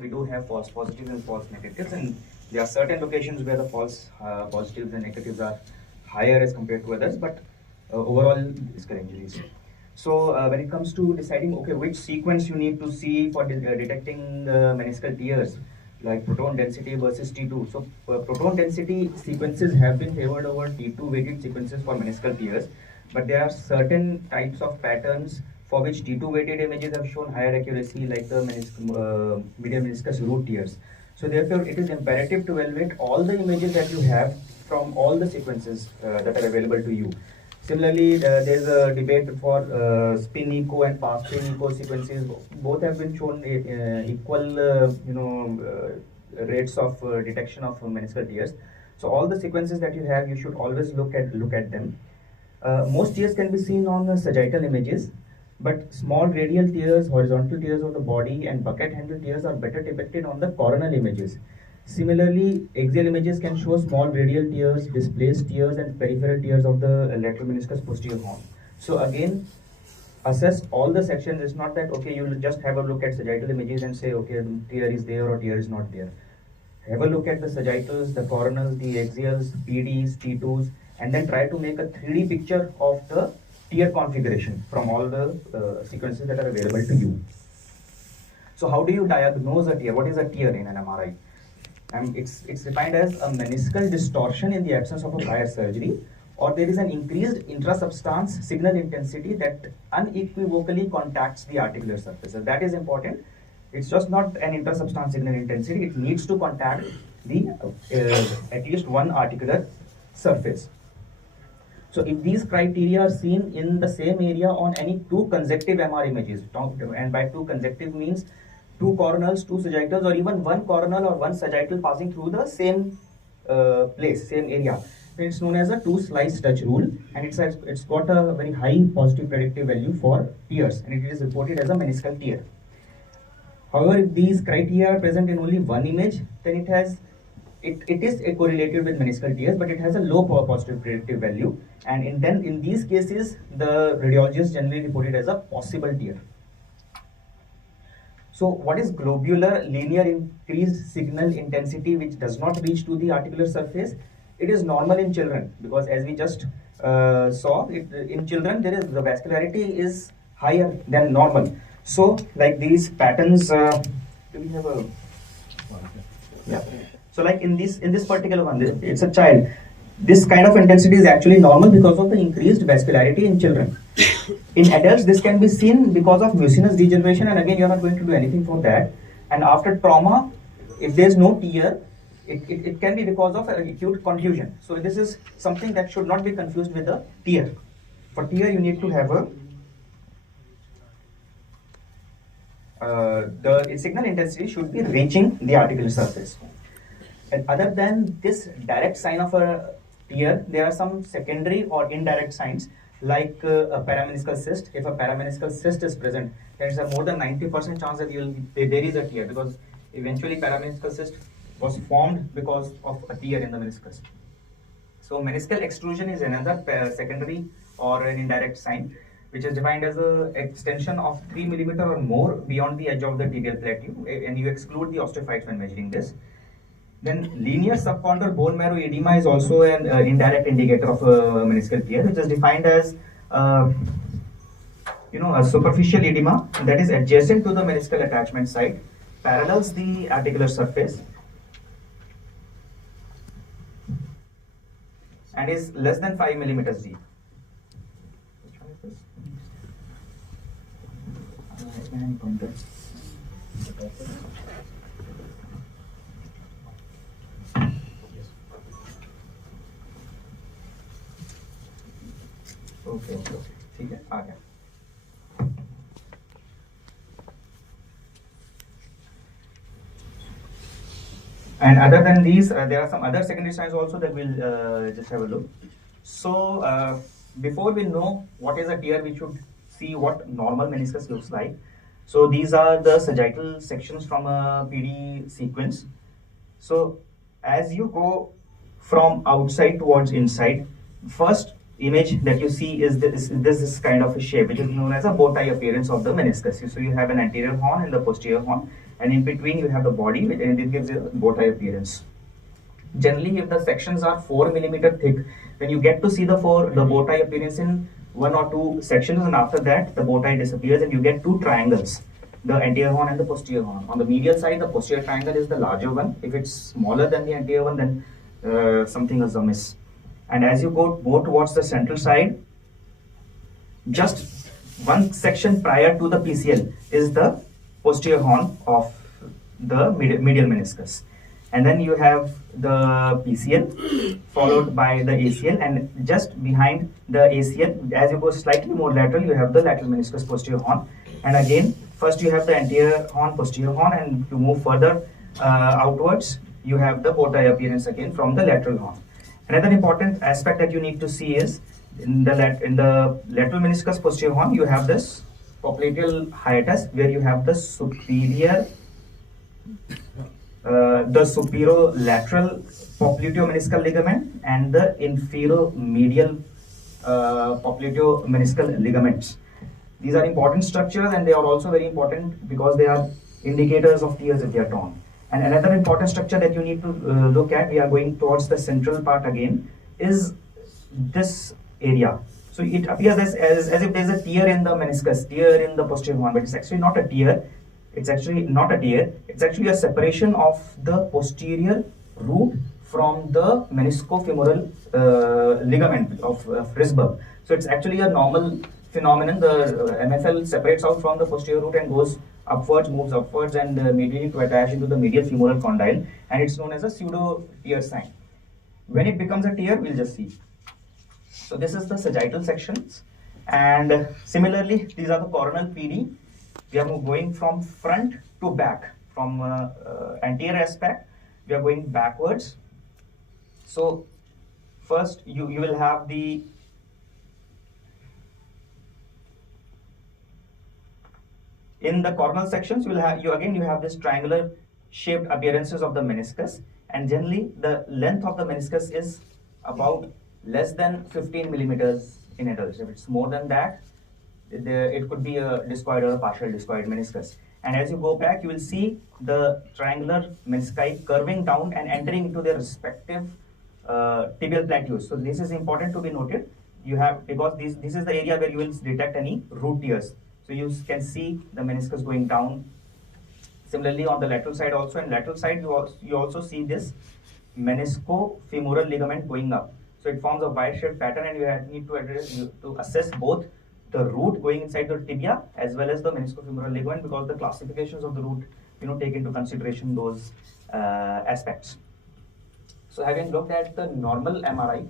we do have false positives and false negatives, and there are certain locations where the false positives and negatives are higher as compared to others, but overall skull injuries. So when it comes to deciding, okay, which sequence you need to see for detecting meniscal tears, like proton density versus T2. So proton density sequences have been favored over T2 weighted sequences for meniscal tears, but there are certain types of patterns for which T2 weighted images have shown higher accuracy, like the medial meniscus root tears. So therefore, it is imperative to evaluate all the images that you have from all the sequences that are available to you. Similarly, there is a debate for spin echo and fast spin echo sequences. Both have been shown equal, rates of detection of meniscal tears. So all the sequences that you have, you should always look at them. Most tears can be seen on sagittal images, but small radial tears, horizontal tears of the body, and bucket handle tears are better depicted on the coronal images. Similarly, axial images can show small radial tears, displaced tears, and peripheral tears of the lateral meniscus posterior horn. So again, assess all the sections. It's not that, okay, you'll just have a look at sagittal images and say, okay, tear is there or tear is not there. Have a look at the sagittals, the coronals, the axials, PDs, T2s, and then try to make a 3D picture of the tear configuration from all the sequences that are available to you. So how do you diagnose a tear? What is a tear in an MRI? It's defined as a meniscal distortion in the absence of a prior surgery, or there is an increased intrasubstance signal intensity that unequivocally contacts the articular surface. So that is important. It's just not an intrasubstance signal intensity, it needs to contact the at least one articular surface. So if these criteria are seen in the same area on any two consecutive MR images, and by two consecutive means two coronals, two sagittals, or even one coronal or one sagittal passing through the same place, same area, then it's known as a two-slice touch rule, and it's got a very high positive predictive value for tears, and it is reported as a meniscal tear. However, if these criteria are present in only one image, then it is correlated with meniscal tears, but it has a low positive predictive value, and in these cases, the radiologist generally report it as a possible tear. So what is globular linear increased signal intensity which does not reach to the articular surface? It is normal in children, because as we just saw, in children the vascularity is higher than normal. So like these patterns, do we have a, yeah. So like in this particular one, it's a child. This kind of intensity is actually normal because of the increased vascularity in children. In adults, this can be seen because of mucinous degeneration, and again, you are not going to do anything for that. And after trauma, if there is no tear, it can be because of acute contusion. So this is something that should not be confused with a tear. For tear, you need to have the signal intensity should be reaching the articular surface. And other than this direct sign of a tear, there are some secondary or indirect signs, like a parameniscal cyst. If a parameniscal cyst is present, there is a more than 90% chance that there is a tear, because eventually parameniscal cyst was formed because of a tear in the meniscus. So meniscal extrusion is another secondary or an indirect sign, which is defined as an extension of 3 mm or more beyond the edge of the tibial plateau, and you exclude the osteophytes when measuring this. Then linear subchondral bone marrow edema is also an indirect indicator of a meniscal tear, which is defined as a superficial edema that is adjacent to the meniscal attachment site, parallels the articular surface, and is less than 5 mm deep. Okay, ठीक है, आ गया. And other than these, there are some other secondary signs also that we'll just have a look. So before we know what is a tear, we should see what normal meniscus looks like. So these are the sagittal sections from a PD sequence. So as you go from outside towards inside, first image that you see is this kind of a shape, which is known as a bow tie appearance of the meniscus. So you have an anterior horn and the posterior horn, and in between you have the body, and it gives a bow tie appearance. Generally, if the sections are 4 millimeter thick, then you get to see the bow tie appearance in 1 or 2 sections, and after that the bow tie disappears and you get 2 triangles, the anterior horn and the posterior horn. On the medial side, the posterior triangle is the larger one. If it's smaller than the anterior one, then something is amiss. And as you go more towards the central side, just one section prior to the PCL is the posterior horn of the medial meniscus. And then you have the PCL followed by the ACL, and just behind the ACL, as you go slightly more lateral, you have the lateral meniscus posterior horn. And again, first you have the anterior horn, posterior horn, and you move further outwards, you have the bow tie appearance again from the lateral horn. Another important aspect that you need to see is in the lateral meniscus posterior horn, you have this popliteal hiatus where you have the superior the superolateral popliteomeniscal ligament and the inferomedial popliteomeniscal ligaments. These are important structures, and they are also very important because they are indicators of tears if they are torn. And another important structure that you need to look at, we are going towards the central part again, is this area. So it appears as if there is a tear in the meniscus, tear in the posterior horn, but it's actually not a tear. It's actually not a tear. It's actually a separation of the posterior root from the meniscofemoral ligament of Risberg. So it's actually a normal phenomenon. The MFL separates out from the posterior root and goes upwards, moves upwards, and medially to attach into the medial femoral condyle, and it's known as a pseudo tear sign. When it becomes a tear, we'll just see. So this is the sagittal sections, and similarly, these are the coronal PD. We are going from front to back, from anterior aspect, we are going backwards. So first you will have the in the coronal sections, you have this triangular shaped appearances of the meniscus, and generally the length of the meniscus is about less than 15 millimeters in adults. If it's more than that, it could be a discoid or a partial discoid meniscus. And as you go back, you will see the triangular menisci curving down and entering into their respective tibial plateaus. So this is important to be noted. You have, because this is the area where you will detect any root tears. So you can see the meniscus going down. Similarly, on the lateral side also, and lateral side you also see this meniscofemoral ligament going up. So it forms a Y-shaped pattern, and you need to assess both the root going inside the tibia as well as the meniscofemoral ligament, because the classifications of the root take into consideration those aspects. So having looked at the normal MRI,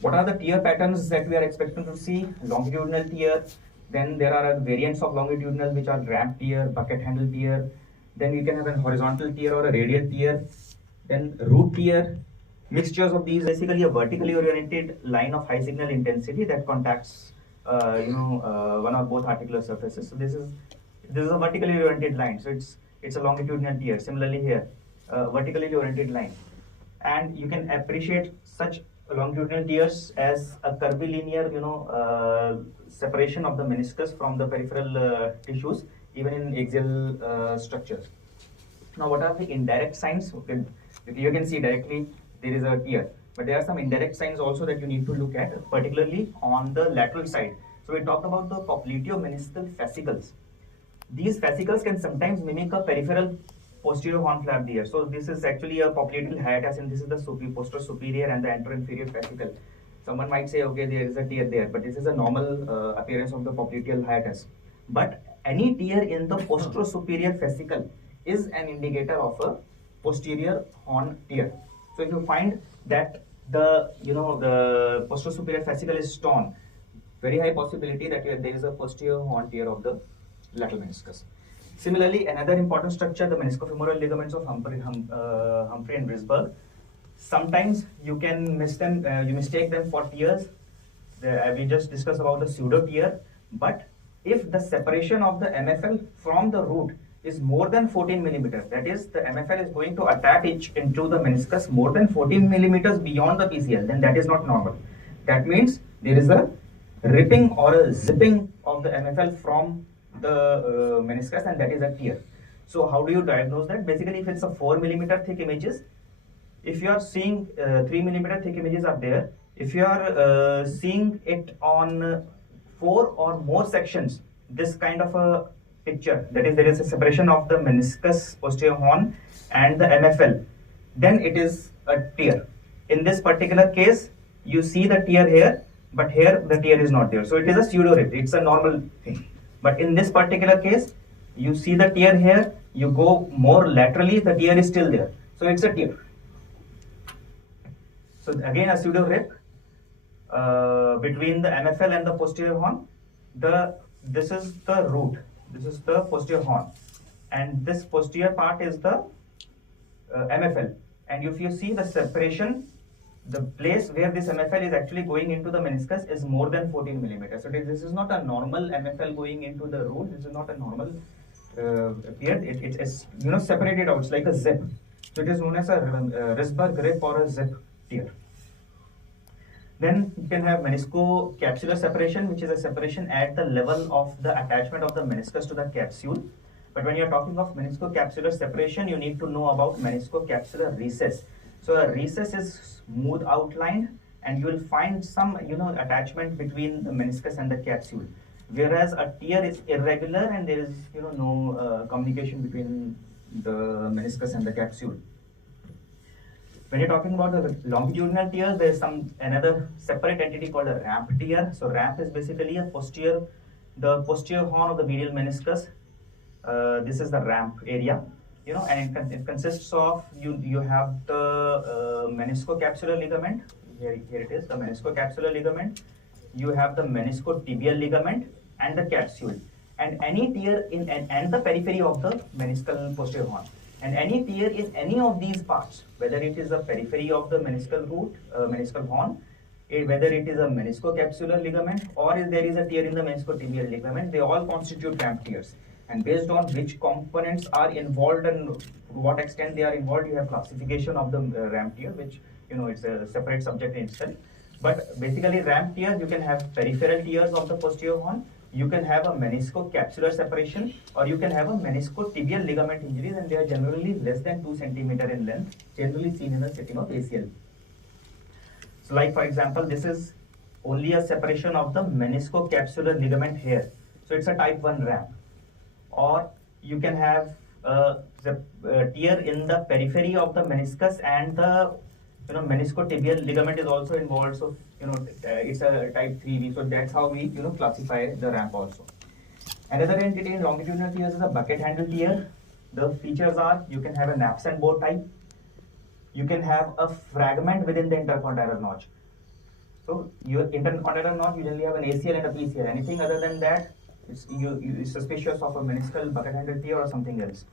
what are the tear patterns that we are expecting to see? Longitudinal tear, then there are variants of longitudinal which are ramp tear, bucket handle tear, then you can have a horizontal tear or a radial tear, then root tear. Mixtures of these, basically a vertically oriented line of high signal intensity that contacts one or both articular surfaces. So this is a vertically oriented line, so it's a longitudinal tear. Similarly here, vertically oriented line, and you can appreciate such longitudinal tears as a curvilinear separation of the meniscus from the peripheral tissues, even in axial structures. Now, what are the indirect signs? Okay, you can see directly there is a tear, but there are some indirect signs also that you need to look at, particularly on the lateral side. So we talked about the popliteomeniscal fascicles. These fascicles can sometimes mimic a peripheral posterior horn flap tear. So this is actually a popliteal hiatus, and this is the posterior superior and the anteroinferior fascicle. Someone might say, okay, there is a tear there, but this is a normal appearance of the popliteal hiatus. But any tear in the posterior superior fascicle is an indicator of a posterior horn tear. So if you find that the posterior superior fascicle is torn, very high possibility that there is a posterior horn tear of the lateral meniscus. Similarly, another important structure, the meniscofemoral ligaments of Humphrey and Risberg. Sometimes you can mistake them for tears. We just discussed about the pseudo tear, but if the separation of the MFL from the root is more than 14 millimeters, that is, the MFL is going to attach into the meniscus more than 14 millimeters beyond the PCL, then that is not normal. That means there is a ripping or a zipping of the MFL from the meniscus, and that is a tear. So how do you diagnose that? Basically, if it's a 4 millimeter thick images, if you are seeing 3 millimeter thick images are there, if you are seeing it on 4 or more sections, this kind of a picture, that is, there is a separation of the meniscus posterior horn and the MFL, then it is a tear. In this particular case, you see the tear here, but here the tear is not there. So it is a pseudo rib. It's a normal thing. But in this particular case, you see the tear here, you go more laterally, the tear is still there. So it's a tear. So again, a pseudo rib between the MFL and the posterior horn. This is the root. This is the posterior horn, and this posterior part is the MFL. And if you see the separation, the place where this MFL is actually going into the meniscus is more than 14 millimeters. So this is not a normal MFL going into the root. This is not a normal tear. It's separated out. It's like a zip. So it is known as a Risberg rib or a zip tear. Then you can have meniscocapsular separation, which is a separation at the level of the attachment of the meniscus to the capsule. But when you are talking of meniscocapsular separation, you need to know about meniscocapsular recess. So a recess is smooth outlined, and you will find some attachment between the meniscus and the capsule. Whereas a tear is irregular and there is no communication between the meniscus and the capsule. When you're talking about the longitudinal tears, there is another separate entity called a ramp tear. So ramp is basically the posterior horn of the medial meniscus. This is the ramp area, and it consists of you have the meniscocapsular ligament. Here it is, the meniscocapsular ligament. You have the meniscotibial ligament and the capsule, and any tear and the periphery of the meniscal posterior horn. And any tear in any of these parts, whether it is the periphery of the meniscal root, meniscal horn, whether it is a meniscocapsular ligament, or if there is a tear in the meniscotibial ligament, they all constitute ramp tears. And based on which components are involved and to what extent they are involved, you have classification of the ramp tear, which it's a separate subject in itself. But basically, ramp tears, you can have peripheral tears of the posterior horn, you can have a meniscocapsular separation, or you can have a meniscotibial ligament injuries, and they are generally less than 2 centimeters in length, generally seen in the setting of ACL. So like for example, this is only a separation of the meniscocapsular ligament here. So it's a type 1 ramp. Or you can have the tear in the periphery of the meniscus, and the meniscotibial ligament is also involved. So it's a type 3B. So that's how we classify the ramp also. Another entity in longitudinal tears is a bucket handle tear. The features are, you can have a knapsack bow type. You can have a fragment within the intercondylar notch. So your intercondylar notch usually have an ACL and a PCL. Anything other than that, you're suspicious of a meniscal bucket handle tear or something else.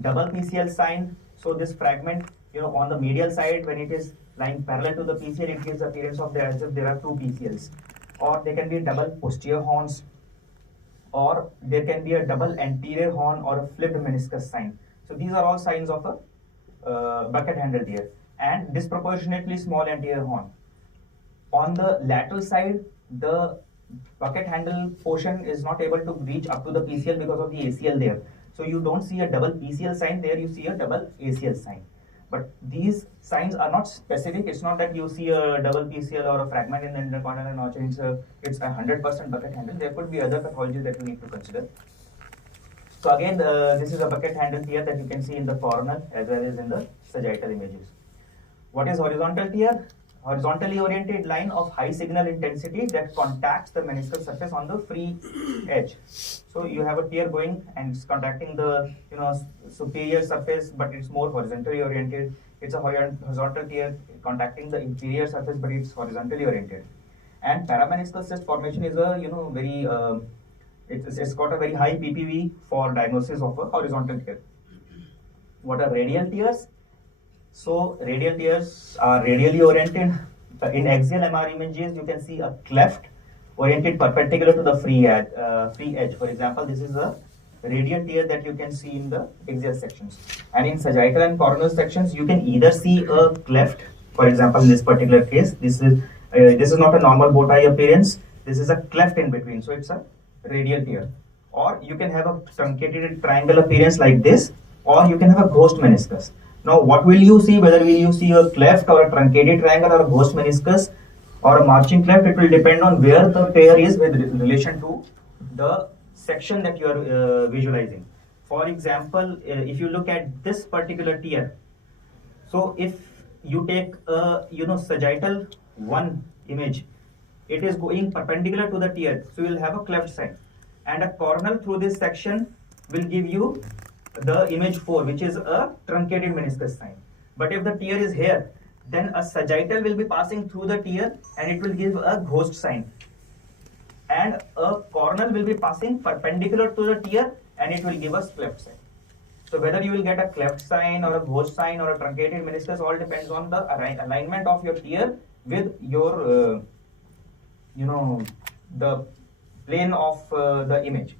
Double PCL sign. So this fragment, on the medial side, when it is lying parallel to the PCL, it gives the appearance of as if there are 2 PCLs. Or there can be double posterior horns, or there can be a double anterior horn or a flipped meniscus sign. So these are all signs of a bucket handle tear. And disproportionately small anterior horn. On the lateral side, the bucket handle portion is not able to reach up to the PCL because of the ACL there. So you don't see a double PCL sign there, you see a double ACL sign. But these signs are not specific. It's not that you see a double PCL or a fragment in the intercondylar notch. It's a 100% bucket handle. There could be other pathologies that you need to consider. So again, this is a bucket handle tear that you can see in the coronal as well as in the sagittal images. What is horizontal tear? Horizontally oriented line of high signal intensity that contacts the meniscal surface on the free edge. So you have a tear going and it's contacting the superior surface, but it's more horizontally oriented. It's a horizontal tear contacting the inferior surface, but it's horizontally oriented. And parameniscal cyst formation is a very it's got a very high PPV for diagnosis of a horizontal tear. What are radial tears? So radial tears are radially oriented. In axial MR images, you can see a cleft oriented perpendicular to the free edge. For example, this is a radial tear that you can see in the axial sections. And in sagittal and coronal sections, you can either see a cleft. For example, in this particular case, this is not a normal bow tie appearance. This is a cleft in between, so it's a radial tear. or you can have a truncated triangle appearance like this, or you can have a ghost meniscus. Now, what will you see? Whether will you see a cleft or a truncated triangle or a ghost meniscus or a marching cleft, it will depend on where the tear is with relation to the section that you are visualizing. For example, if you look at this particular tear, so if you take a sagittal 1 image, it is going perpendicular to the tear, so you will have a cleft sign, and a cornel through this section will give you the image 4, which is a truncated meniscus sign. But if the tear is here, then a sagittal will be passing through the tear and it will give a ghost sign, and a cornel will be passing perpendicular to the tear and it will give us cleft sign. So whether you will get a cleft sign or a ghost sign or a truncated meniscus all depends on the alignment of your tear with your the plane of the image.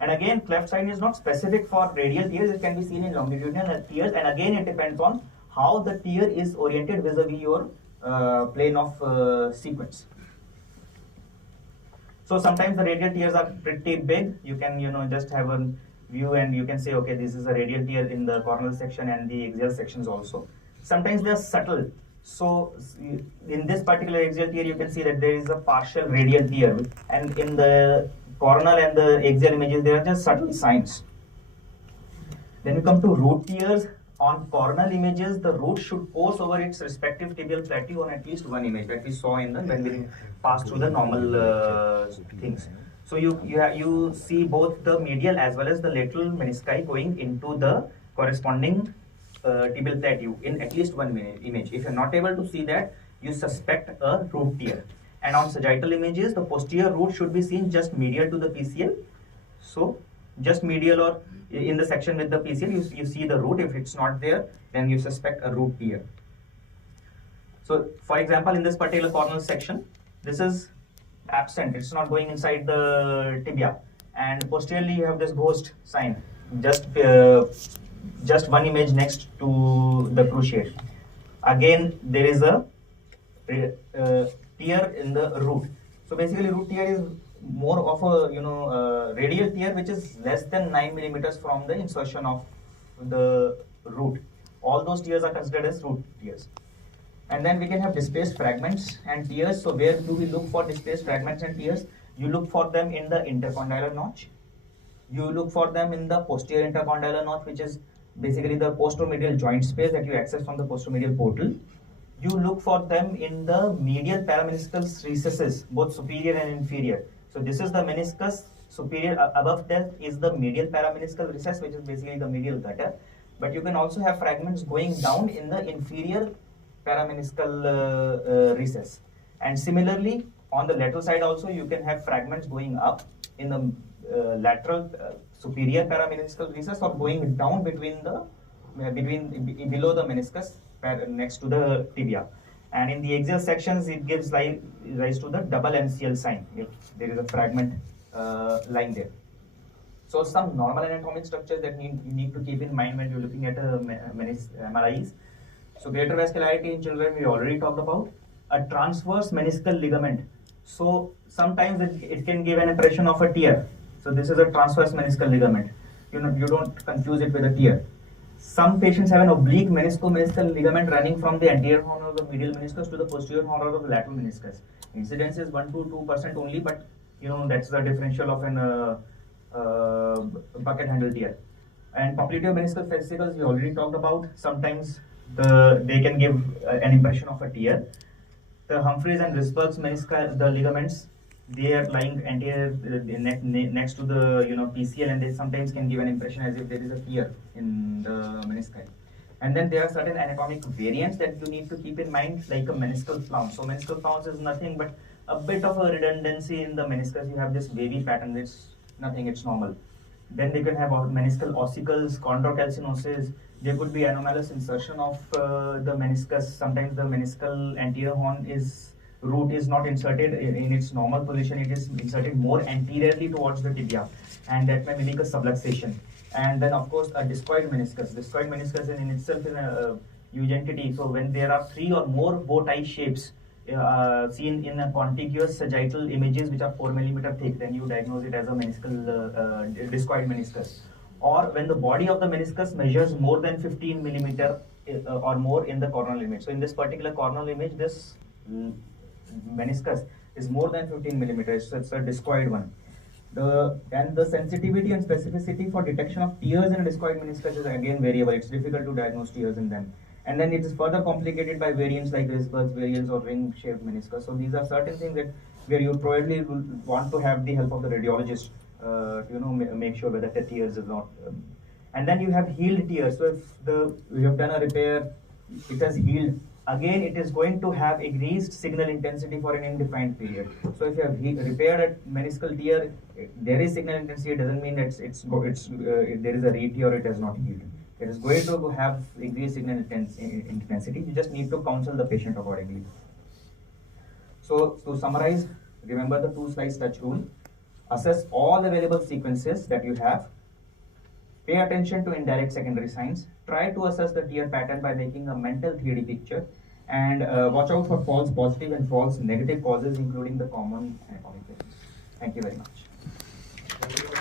And again, cleft sign is not specific for radial tears, it can be seen in longitudinal tears, and again it depends on how the tear is oriented vis-a-vis your plane of sequence. So sometimes the radial tears are pretty big. You can just have a view and you can say, okay, this is a radial tear in the cornel section and the axial sections also. Sometimes they are subtle. So in this particular axial tear, you can see that there is a partial radial tear, and in the cornel and the axial images, there are just subtle signs. Then we come to root tears. On cornel images, the root should course over its respective tibial plateau on at least one image that we saw in the when we passed through the normal things. So you see both the medial as well as the lateral menisci going into the corresponding tibial plateau in at least one image. If you're not able to see that, you suspect a root tear. And on sagittal images, the posterior root should be seen just medial to the PCL. So just medial or in the section with the PCL, you see the root. If it's not there, then you suspect a root tear. So for example, in this particular cornel section, this is absent, it's not going inside the tibia, and posteriorly you have this ghost sign, just one image next to the cruciate. Again, there is a tear in the root. So basically, root tear is more of a radial tear which is less than 9 millimeters from the insertion of the root. All those tears are considered as root tears. And then we can have displaced fragments and tears. So where do we look for displaced fragments and tears? You look for them in the intercondylar notch. You look for them in the posterior intercondylar notch, which is basically the posteromedial joint space that you access from the posteromedial portal. You look for them in the medial parameniscal recesses, both superior and inferior. So this is the meniscus. Superior above that is the medial parameniscal recess, which is basically the medial gutter. But you can also have fragments going down in the inferior parameniscal recess. And similarly, on the lateral side also, you can have fragments going up in the lateral superior parameniscal recess, or going down between the below the meniscus next to the tibia. And in the axial sections, it gives rise to the double MCL sign if there is a fragment lying there. So some normal anatomic structures that you need to keep in mind when you're looking at MRIs. So greater vascularity in children we already talked about. A transverse meniscal ligament. So sometimes it can give an impression of a tear. So this is a transverse meniscal ligament. You don't confuse it with a tear. Some patients have an oblique menisco-meniscal ligament running from the anterior horn of the medial meniscus to the posterior horn of the lateral meniscus. Incidence is 1 to 2% only, but that's the differential of an bucket handle tear. And popliteal meniscal fascicles we already talked about. Sometimes they can give an impression of a tear. The Humphreys and Risberg's meniscal, the ligaments, they are lying anterior next to the PCL, and they sometimes can give an impression as if there is a tear in the menisci. And then there are certain anatomic variants that you need to keep in mind, like a meniscal flounce. So meniscal flounce is nothing but a bit of a redundancy in the meniscus. You have this wavy pattern. It's nothing. It's normal. Then they can have meniscal ossicles, chondrocalcinosis. There could be anomalous insertion of the meniscus. Sometimes the meniscal anterior horn root is not inserted in its normal position. It is inserted more anteriorly towards the tibia, and that may mimic a subluxation. And then of course a discoid meniscus. Discoid meniscus in itself is a huge entity. So when there are 3 or more bow tie shapes, seen in a contiguous sagittal images which are 4 millimeter thick, then you diagnose it as a discoid meniscus. Or when the body of the meniscus measures more than 15 millimeter or more in the coronal image. So in this particular coronal image, this meniscus is more than 15 millimeters, so it's a discoid one. And the sensitivity and specificity for detection of tears in a discoid meniscus is again variable. It's difficult to diagnose tears in them. And then it is further complicated by variants like Grisberg's variants or ring-shaped meniscus. So these are certain things that where you probably will want to have the help of the radiologist to make sure whether the tears is not. And then you have healed tears. So if you have done a repair, it has healed. Again, it is going to have increased signal intensity for an indefined period. So if you have repaired a meniscal tear, there is signal intensity. It doesn't mean that there is a re-tear or it has not healed. It is going to have increased signal intensity. You just need to counsel the patient accordingly. So to summarize, remember the 2 slice touch rule. Assess all available sequences that you have. Pay attention to indirect secondary signs. Try to assess the tear pattern by making a mental 3D picture. And watch out for false positive and false negative causes, including the common anatomic variants. Thank you very much.